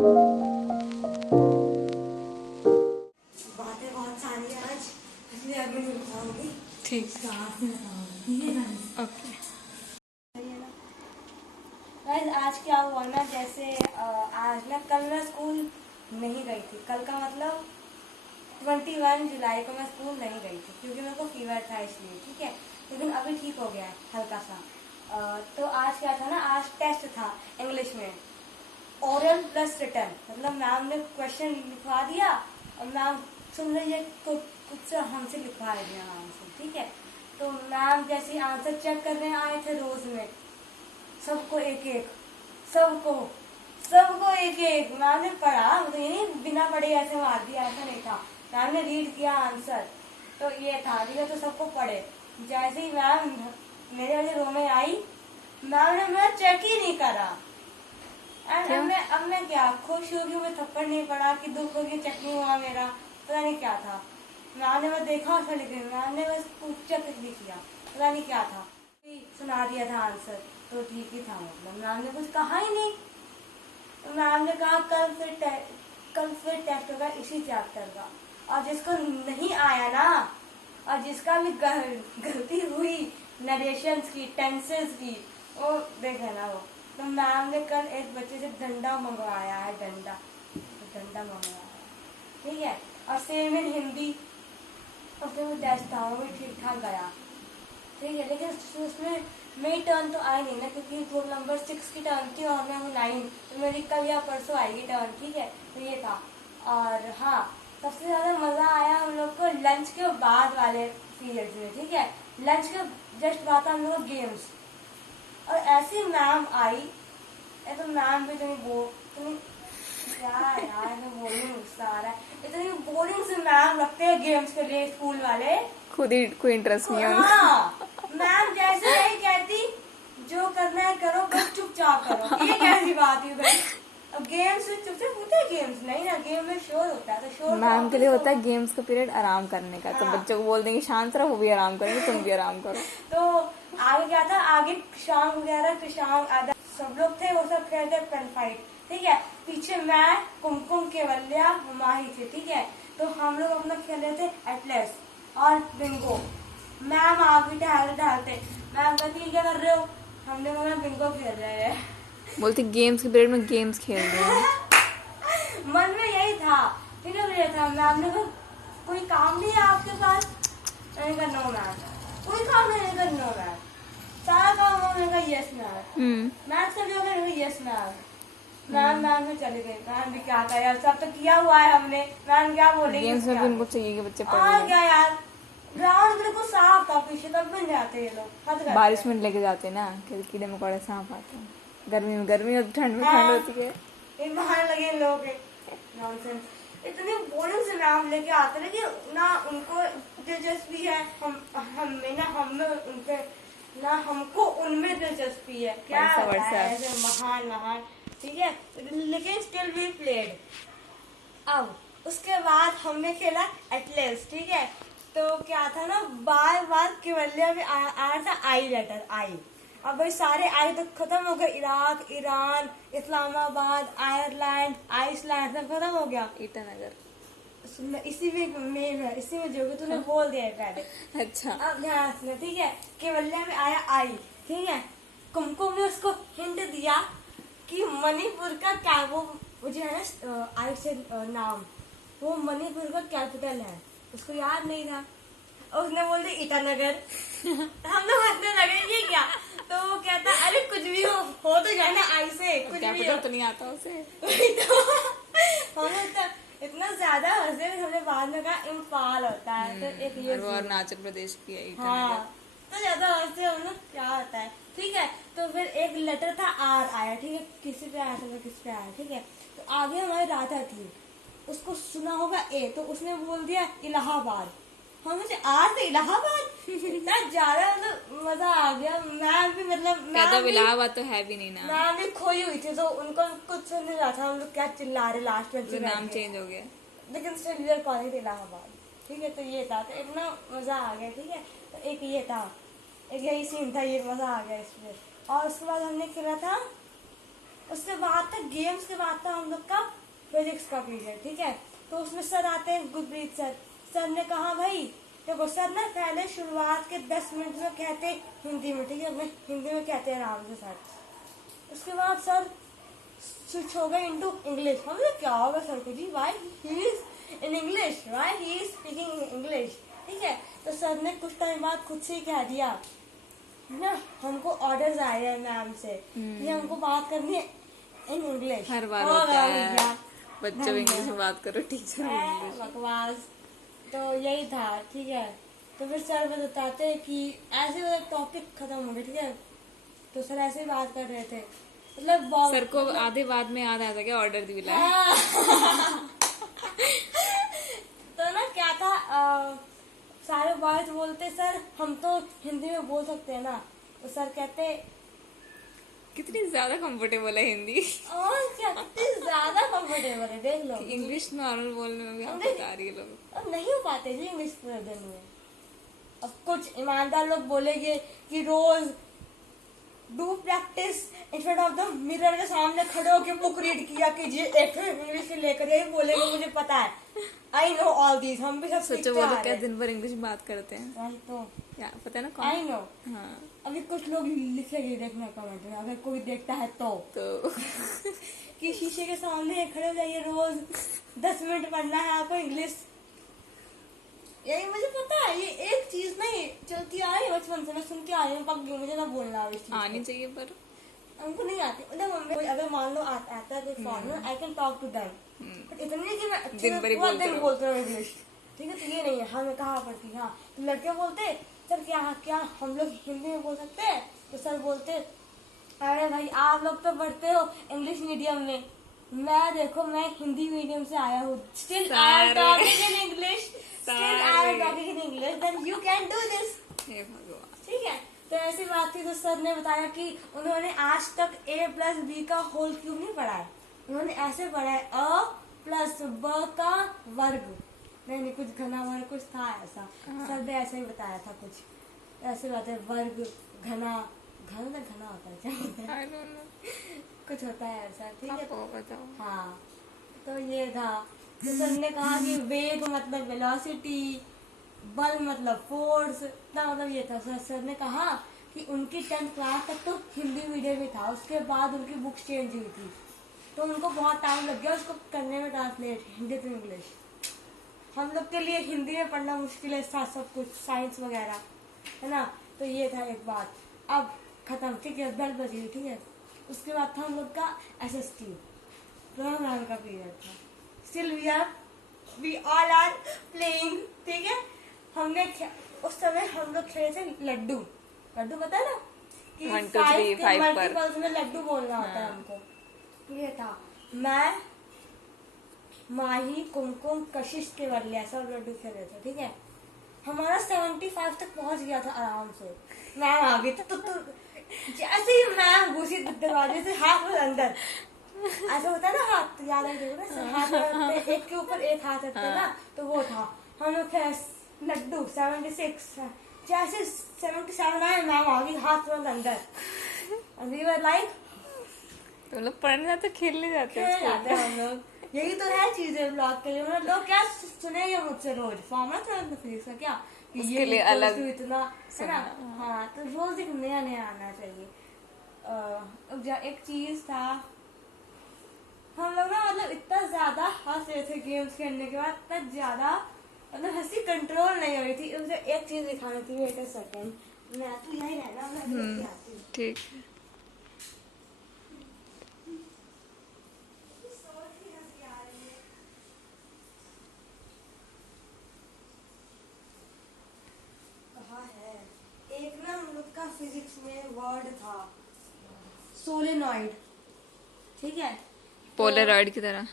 बातें बहुत सारी हैं आज, इसलिए अभी नहीं बताऊंगी। ठीक। ओके। गाइस आज क्या हुआ ना, जैसे आज ना, कल मैं स्कूल नहीं गई थी। कल का मतलब 21 जुलाई को मैं स्कूल नहीं गई थी क्योंकि मेरे को फीवर था इसलिए, ठीक है। लेकिन अभी ठीक हो गया है हल्का सा। तो आज क्या था ना, आज टेस्ट था इंग्लिश में, ओरल प्लस रिटन। मतलब मैम ने क्वेश्चन लिखवा दिया और मैम सुन रही है कुछ हमसे लिखवा दिया मैम से, ठीक है। तो मैम जैसे आंसर चेक करने आए थे रोज में, सबको एक एक, सबको एक एक मैम ने पढ़ा, तो ये बिना पढ़े ऐसे मार दिया, ऐसा नहीं था। मैम ने रीड किया आंसर, तो ये था, ठीक है। तो सबको पढ़े। जैसे ही मैम मेरे वाले रूम में आई, मैम ने मेरा चेक ही नहीं करा। अब मैं क्या खुश हो गई, मैं थप्पड़ नहीं पड़ा कि दुख हो गया चेक नहीं हुआ मेरा, पता नहीं क्या था। मैम ने बस देखा उसका, लेकिन मैम ने बस चेक नहीं किया, पता नहीं क्या था। सुना दिया था आंसर, तो ठीक ही था। मतलब मैम ने कुछ कहा ही नहीं। तो मैम ने कहा कल फिर टेस्ट होगा इसी चैप्टर का, और जिसको नहीं आया ना, और जिसका भी गलती हुई नरेशंस की, टेंसेस की, वो देख लेना वो। तो मैम ने कल एक बच्चे से डंडा मंगवाया है, डंडा मंगवाया है, ठीक है। और सेम इन हिंदी, उसमें वो टेस्ट था, वो भी ठीक ठाक गया, ठीक है। लेकिन उसमें मेरी टर्न तो आई नहीं ना, क्योंकि रोल नंबर 6 की टर्न थी और मैं हूँ 9, तो मेरी कल या परसों आएगी टर्न, ठीक है। तो ये था। और हाँ, सबसे ज्यादा मजा आया हम लोग को लंच के बाद वाले पीरियड में, ठीक है। लंच के जस्ट बाद हम लोग गेम्स, और ऐसी मैम आई, तो मैम भी तुम्हें क्या यार, मैं बोलने गुस्सा आ रहा है, इतनी बोरिंग से मैम रखते हैं गेम्स के लिए स्कूल वाले, खुद ही कोई इंटरेस्ट नहीं है उनका। हाँ, मैम जैसे यही कहती, जो करना है करो, बस चुपचाप करो। ये कैसी बात है भाई? अब गेम्स में चुपचाप होता है, गेम्स नहीं ना, गेम में शोर होता है, तो शोर मैम के लिए होता है गेम्स का पीरियड आराम करने का, तो हाँ। बच्चों को बोल देंगे शांत रहो, वो भी आराम करेंगे, तुम भी आराम करो। तो आगे क्या था, आगे शाम वगैरह, कृषांग आदि सब लोग थे, वो सब खेलते पेन फाइट, ठीक है। पीछे मैं, कुमकुम, केवल्या, माही थे, ठीक है। तो हम लोग अपना खेल रहे थे एटलस और बिंगो। मैम आ गई ढालते, मैम कहती क्या कर रहे हो, हमने बोला बिंगो खेल रहे हैं। बोलती गेम्स के पीरियड में गेम्स खेल रहे हैं। मन में यही था, फिर ये था। मैम ने कहा कोई काम नहीं है आपके पास, मैंने कहा नो मैम। कोई काम नहीं, मैंने कहा नो मैम। सारा काम हुआ, मैंने कहा यस मैम। मैथ्स का भी हो गया, यस मैम। मैम में चली गई। मैम भी क्या था यार, सब तो किया हुआ है हमने, मैम क्या बोलेगी। गेम्स में भी उनको चाहिए कि बच्चे और पढ़ें। क्या यार, ग्राउंड बिल्कुल साफ था पीछे, तब बन जाते ये लोग, हद करते बारिश हैं। में लेके जाते ना, कीड़े मकोड़े सांप आते हैं, गर्मी में गर्मी और ठंड में ठंड होती है। एक बाहर लगे लोग नॉनसेंस, इतने बोरिंग से नाम लेके आते हैं कि ना उनको दिलचस्पी है हमें, ना हमें उनके, ना हमको उनमें दिलचस्पी है। क्या है ऐसे महान, ठीक है। लेकिन स्टिल वी प्लेड। अब उसके बाद हमने खेला एटलस, ठीक है। तो क्या था ना, बार बार केवल्या में आया था आई लेटर, आई। अब भाई सारे आई तो खत्म हो गए, Iraq, Iran, Islamabad, Ireland, Iceland सब खत्म हो गया। ईटानगर इसी में है, इसी में जो भी तूने बोल दिया है पहले। अच्छा। अब ध्यान रखना, ठीक है। केवल्या में आया आई, ठीक है। कुमकुम ने उसको हिंट दिया कि मणिपुर का क्या, वो जो है ना आई से नाम, वो मणिपुर का कैपिटल है, उसको याद नहीं था। और उसने बोल दिया ईटानगर। हम लोग हंसने लगे, ये क्या। तो वो कहता अरे कुछ भी हो तो जाए ना, आई से कुछ भी हो। तो नहीं आता उसे। हम लोग तो इतना ज्यादा हंसे, हमने बाद में कहा इम्फाल होता है, तो एक ये और अरुणाचल प्रदेश की है हाँ, ईटानगर। तो ज्यादा हंसे हम लोग, क्या होता है, ठीक है। तो फिर एक लेटर था आर आया, ठीक है। किसी पे आया था, किसी पे आया, ठीक है। तो आगे हमारी राधा थी, उसको सुना होगा ए, तो उसने बोल दिया इलाहाबाद। हम मुझे आर से इलाहाबाद, इतना ज्यादा मतलब मजा आ गया। मैं भी मतलब इलाहाबाद तो है भी नहीं ना, मैं भी खोई हुई थी, तो उनको कुछ सुन नहीं रहा था, हम लोग क्या चिल्ला रहे लास्ट में, नाम चेंज हो गया, लेकिन स्टिल कॉलेज इलाहाबाद, ठीक है। तो ये था, तो इतना मजा आ गया, ठीक है। तो एक ये था, एक यही सीन था, ये मजा आ गया इसमें। और उसके बाद हमने खेला था उसके बाद था गेम्स के बाद था हम लोग का फिजिक्स का पीरियड, ठीक है। तो उसमें सर आते हैं गुरप्रीत सर। सर ने कहा भाई देखो सर ना पहले शुरुआत के 10 मिनट में कहते हिंदी में, ठीक है, मैं हिंदी में कहते हैं आराम से सर। उसके बाद सर स्विच हो गए इनटू इंग्लिश। हमने क्या होगा सर को ji, why he is in English, why he is speaking English, ठीक है। तो सर ने कुछ टाइम बाद खुद से ही कह दिया ना, हमको ऑर्डर्स आए हैं मैम से कि हमको बात करनी है इन इंग्लिश। हर बार होता है, बच्चों इंग्लिश में बात करो, टीचर इंग्लिश। बकवास। तो यही था, ठीक है। तो फिर सर बताते हैं कि ऐसे टॉपिक खत्म हो गया, ठीक है। तो सर ऐसे ही बात कर रहे थे, मतलब सर को आधे बाद में याद आता क्या ऑर्डर दिला है। हाँ। तो ना क्या था, सारे बॉयज बोलते सर हम तो हिंदी में बोल सकते हैं ना। तो सर कहते कितनी ज्यादा कंफर्टेबल है हिंदी। और क्या, कितनी ज्यादा कंफर्टेबल है, देख लो। इंग्लिश नॉर्मल बोलने में भी आप बता रही है लोग। अब नहीं हो पाते जी इंग्लिश पूरे दिन में। अब कुछ ईमानदार लोग बोलेंगे कि रोज do practice instead of the mirror के सामने खड़े होकर बुक रीड किया कीजिए, एक इंग्लिश लेकर, यही बोलेंगे, मुझे पता है। आई नो ऑल दीज, हम भी सब सोचो वो लोग क्या दिन भर इंग्लिश में बात करते हैं। वही तो, क्या पता है ना कौन। I know. हाँ अभी कुछ लोग लिखेंगे, देखना कमेंट में, अगर कोई देखता है तो कि शीशे के सामने खड़े हो जाइए, रोज 10 मिनट पढ़ना है आपको इंग्लिश। यही मुझे पता है, ये एक चीज नहीं चलती आ रही है बचपन से, मैं सुन के आ रही हूँ, पक गई मुझे ना बोलना आनी चाहिए पर हमको नहीं आती। मतलब मम्मी अगर मान लो आता है कोई foreigner, I can talk to them, but इतनी नहीं कि मैं अच्छे दिन से भर ही पूरा बोलते दिन रहो। बोलते रहो इंग्लिश, ठीक है। तो ये नहीं है, हमें कहाँ पड़ती। हाँ तो लड़के बोलते सर क्या क्या हम लोग हिंदी में बोल सकते हैं। तो सर बोलते अरे भाई आप लोग तो पढ़ते हो इंग्लिश मीडियम में, मैं देखो मैं हिंदी मीडियम से आया हूँ, still I am talking in English, still I am talking in English, then you can do this, हे भगवान। ठीक है। तो ऐसी बात थी। तो सर ने बताया कि उन्होंने आज तक a+b का होल क्यूब नहीं पढ़ा है, उन्होंने ऐसे पढ़ा है a+b का वर्ग। नहीं कुछ घना वर्ग कुछ था ऐसा, सर ने ऐसा ही बताया था कुछ ऐसे बात है, वर्ग घना, घना तो घना होता है क्या होता है? I don't know। कुछ होता है ऐसा, ठीक है। आपको बताओ। हाँ तो ये था। तो सर ने कहा कि वेग मतलब वेलोसिटी, बल मतलब फोर्स, मतलब ये था। सर ने कहा कि उनकी 10th क्लास तक तो हिंदी मीडियम में था, उसके बाद उनकी बुक्स चेंज हुई थी, तो उनको बहुत टाइम लग गया उसको करने में, ट्रांसलेट हिंदी टू इंग्लिश। हम लोग के लिए हिंदी में पढ़ना मुश्किल है, साथ सब कुछ साइंस वगैरह है ना। तो ये था एक बात। अब खत्म, ठीक है, बेल बजी, ठीक है। उसके बाद था हम लोग का SST प्रोग्राम का पीरियड था। Still we all are playing, ठीक है। हमने उस समय हम लोग खेले थे लड्डू, लड्डू पता है ना कि 1 2 3 5 पर मल्टीपल्स में लड्डू बोलना होता है हमको। ये था मैं, माही, कुमकुम, कशिश, केवलिया सब लड्डू खेले थे, ठीक है। हमारा 75 तक पहुंच गया था आराम से। मैम आ गई तो जैसे ही मैम घुसी दरवाजे से, हाथ में अंदर ऐसा होता है ना, हाथ याद है ना, हाथ रखते एक के ऊपर एक हाथ रखते ना, तो वो था। हम लोग लड्डू 76, जैसे 77 आए मैम आ गई, हाथ में अंदर, वी वर लाइक तो लोग पढ़ने जाते खेलने जाते हैं जाते हैं हम लोग। यही तो है चीजें ब्लॉग के लिए, मतलब लोग क्या सुनेंगे मुझसे रोज फॉर्मूला तो फिजिक्स का क्या कि उसके ये लिए equals अलग to इतना है ना। सुनना। हाँ तो रोज एक नया नया आना चाहिए। एक चीज था, हम लोग ना मतलब इतना ज्यादा हंस रहे थे गेम्स खेलने के बाद, इतना ज्यादा मतलब हंसी कंट्रोल नहीं हो रही थी। मुझे एक चीज दिखानी थी, वेट अ सेकंड, मैं तो यही रहना, मैं लेके आती हूँ। ठीक। कहाँ है? एक ना हम लोग का फिजिक्स में वर्ड था सोलेनॉइड, ठीक है। पोलरॉइड की तरह।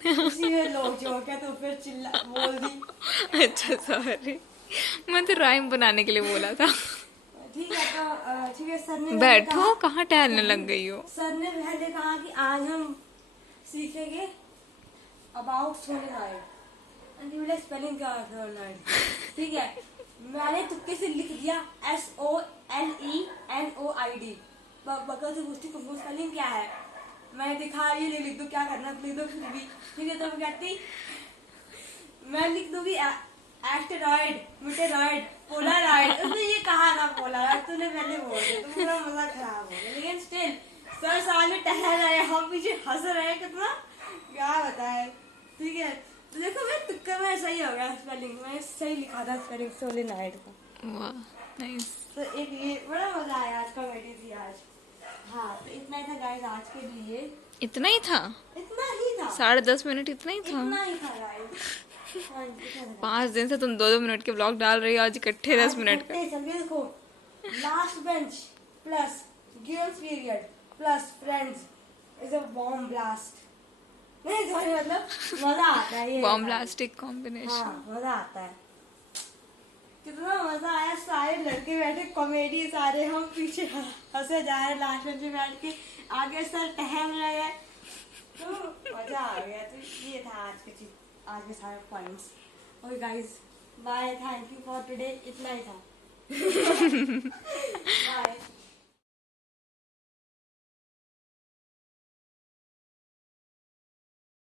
इसी में लोग जो क्या तो फिर चिल्ला बोल दी। अच्छा सॉरी, मैं तो राइम बनाने के लिए बोला था। ठीक है तो ठीक है। सर ने बैठो, कहाँ टहलने लग गई हो। सर ने पहले कहा कि आज हम सीखेंगे about solenoid and you will spelling क्या है सोलेनॉइड, ठीक है। मैंने तुक्के से लिख दिया SOLENOID, बगल से पूछती तुमको स्पेलिंग क्या है, मैं दिखा रही हूँ, लिख दो क्या करना, लिख दो कुछ भी, ठीक है। तो मैं कहती, मैं लिख दूंगी एस्टेरॉइड, मीटेरॉइड, पोलराइड। उसने ये कहा ना पोलराइड, तूने पहले बोल दिया, तो पूरा मजा खराब हो गया। लेकिन स्टिल सर सामने टहल रहे, हम पीछे हंस रहे हैं, कितना क्या बताए, ठीक है। तो देखो मैं तुक्का में सही हो गया, स्पेलिंग मैं सही लिखा था स्पेलिंग सोलेनाइड का। वाह नाइस। तो एक ये बड़ा मजा आया, आज कॉमेडी थी आज। हाँ तो इतना ही था गाइस आज के लिए, इतना ही था? इतना ही था, 10.5 मिनट इतना ही था? इतना ही था गाइस। हाँ, इतना था। 5 दिन से तुम 2-2 मिनट के ब्लॉग डाल रही हो, आज इकट्ठे 10 मिनट का। चलिए देखो, last bench plus girls period plus friends is a bomb blast. नहीं सॉरी, मतलब मजा आता है ये, बॉम्ब ब्लास्टिक कॉम्बिनेशन। हाँ मजा आता है। कितना मजा आया, सारे लड़के बैठे कॉमेडी, सारे हम पीछे हंसे जा रहे, लास्ट बेंच में बैठ के, आगे सर टहल रहे हैं, तो मजा आ गया। तो ये था आज के चीज, आज के सारे points. Okay guys, bye, thank you for today, इतना ही था। बाय।